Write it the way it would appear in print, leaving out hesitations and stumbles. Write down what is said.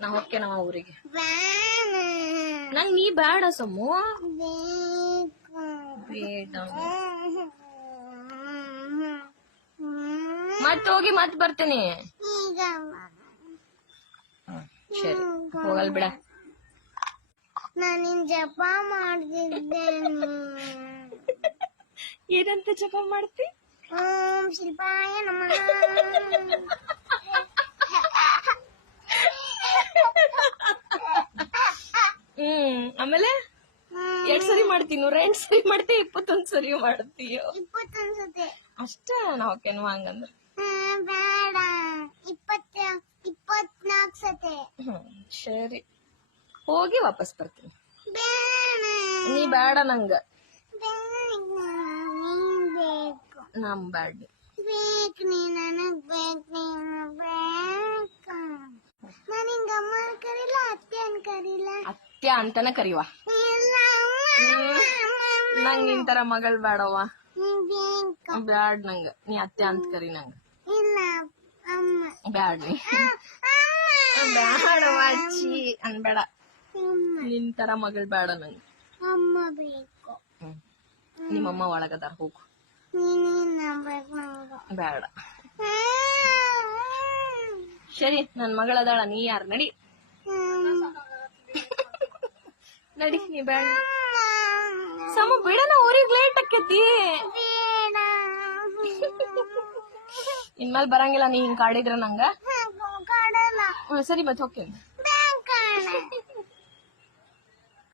ನಾ ಹೊಕ್ಕೆ ನಾವ ಊರಿಗೆ ನಂಗ್ ನೀ ಬೇಡ ಸೊಮ್ಮು ಬೇಡ ಮತ್ ಹೋಗಿ ಮತ್ ಬರ್ತೇನೆ ಸರಿ ಹೋಗಲ್ ಬಿಡ ನಾನಿನ್ ಜಪ ಮಾಡ್ತಿದ್ದೇನೆ ಏನಂತ ಜಪ ಮಾಡ್ತಿ ಓಂ ಶಿಲ್ಪಾಯ ನಮಃ ಆಮೇಲೆ 2 ಸರಿ ಮಾಡ್ತೀನಿ 108 ಸರಿ ಮಾಡ್ತಿ 21 ಸರಿ ಮಾಡ್ತೀಯೋ 21 ಸತಿ ಅಷ್ಟ ನಾವ್ಕೇನು ಹಂಗಂದ್ರ ಬೇಡ 24 ಸತಿ ಸರಿ ಹೋಗಿ ವಾಪಸ್ ಬರ್ತೀನಿ ಬೇಡ ನೀ ಬೇಡ ನಂಗ ನೀನ್ ಬೇಕು ನಮ್ ಬ್ಯಾಡ ಬೇಕು ನೀ ನನಗ್ ಬೇಕು ಬೇಕು ನಾನು ಹಿಂಗ ಅಮ್ಮ ಕರೀಲ ಅತ್ತೆ ಅನ್ ಕರೀಲ ಅತ್ಯ ಅಂತಾನೆ ಕರಿವಾ ನಂಗ್ ನಿನ್ ತರ ಮಗಳ್ ಬೇಡವ್ವ ಬ್ಯಾಡ್ ನಂಗ ನೀ ಅತ್ಯ ಅಂತ ಕರಿ ನಂಗ ಇಲ್ಲ ಅಮ್ಮ ಬ್ಯಾಡ್ ನೀ ಬ್ಯಾಡವ್ವ ಅಚ್ಚಿ ಅನ್ಬೇಡ ನಿನ್ ತರ ಮಗಳ್ ಬೇಡ ನಂಗೆ ಅಮ್ಮ ಬೇಕು ನಿಮ್ಮಮ್ಮ ಒಳಗದಾರ ಹೋಗು ಬೇಡ ಸರಿ ನನ್ ಮಗಳದಾಳ ನೀ ಯಾರು ನಡಿ ನಡಿ ನೀ ಬೇಡ ಸಮ ಬಿಡನ ಊರಿಗೆ ಲೇಟ್ ಆಕೇತಿ ಇನ್ಮೇಲೆ ಬರಂಗಿಲ್ಲ ನೀ ಹಿಂಗ್ ಕಾಡಿದ್ರ ನಂಗ ಸರಿ ಮತ್ ಹೋಗ್ತೇನೆ